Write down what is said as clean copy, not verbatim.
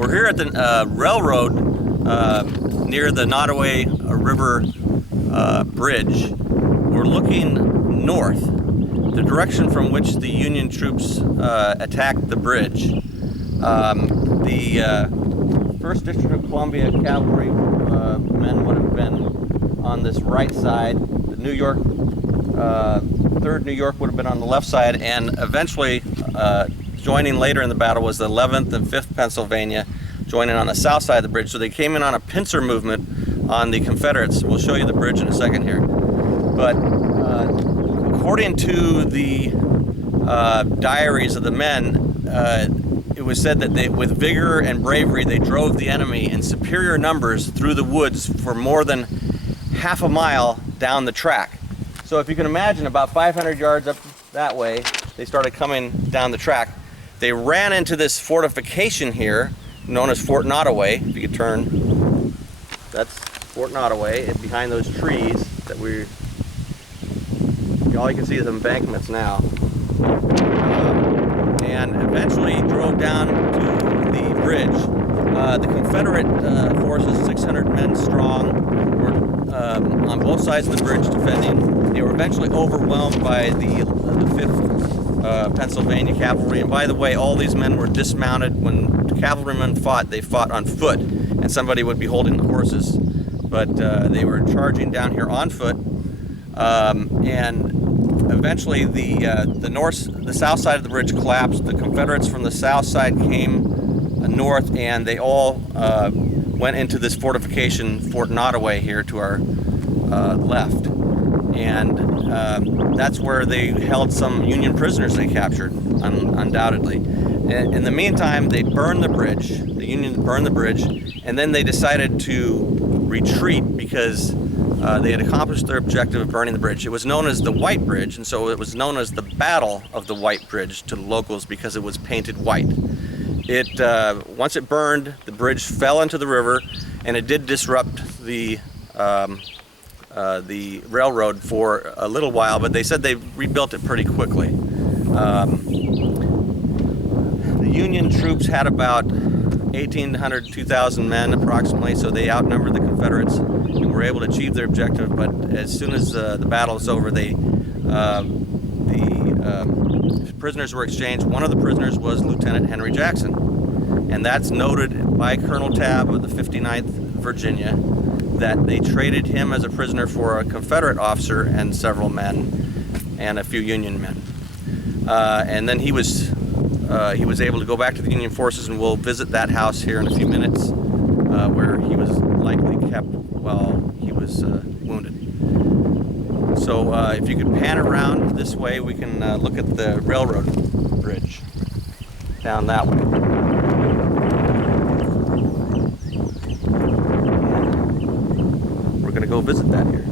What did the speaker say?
We're here at the railroad near the Nottoway River bridge. We're looking north, the direction from which the Union troops attacked the bridge. The 1st District of Columbia cavalry men would have been on this right side. The New York, 3rd New York would have been on the left side, and eventually joining later in the battle was the 11th and 5th Pennsylvania, joining on the south side of the bridge. So they came in on a pincer movement on the Confederates. We'll show you the bridge in a second here. But according to the diaries of the men, it was said that they, with vigor and bravery, they drove the enemy in superior numbers through the woods for more than half a mile down the track. So if you can imagine, about 500 yards up that way, they started coming down the track. They ran into this fortification here, known as Fort Nottoway. If you could turn, that's Fort Nottoway. It's behind those trees that all you can see is embankments now. And eventually drove down to the bridge. The Confederate forces, 600 men strong, were on both sides of the bridge defending. They were eventually overwhelmed by the 5th Pennsylvania cavalry. And by the way, all these men were dismounted. When cavalrymen fought, they fought on foot, and somebody would be holding the horses. But they were charging down here on foot. And eventually the south side of the bridge collapsed. The Confederates from the south side came north, and they all went into this fortification, Fort Nottoway, here to our left. And that's where they held some Union prisoners they captured, undoubtedly. In the meantime, they burned the bridge. The Union burned the bridge, and then they decided to retreat because they had accomplished their objective of burning the bridge. It was known as the White Bridge, and so it was known as the Battle of the White Bridge to the locals because it was painted white. Once it burned, the bridge fell into the river, and it did disrupt the railroad for a little while, but they said they rebuilt it pretty quickly. The Union troops had about 1,800 to 2,000 men approximately, so they outnumbered the Confederates and were able to achieve their objective. But as soon as the battle was over, the prisoners were exchanged. One of the prisoners was Lieutenant Henry Jackson, and that's noted by Colonel Tabb of the 59th Virginia, that they traded him as a prisoner for a Confederate officer and several men and a few Union men. And then he was able to go back to the Union forces, and we'll visit that house here in a few minutes, where he was likely kept while he was wounded. So if you could pan around this way, we can look at the railroad bridge down that way. And we're going to go visit that here.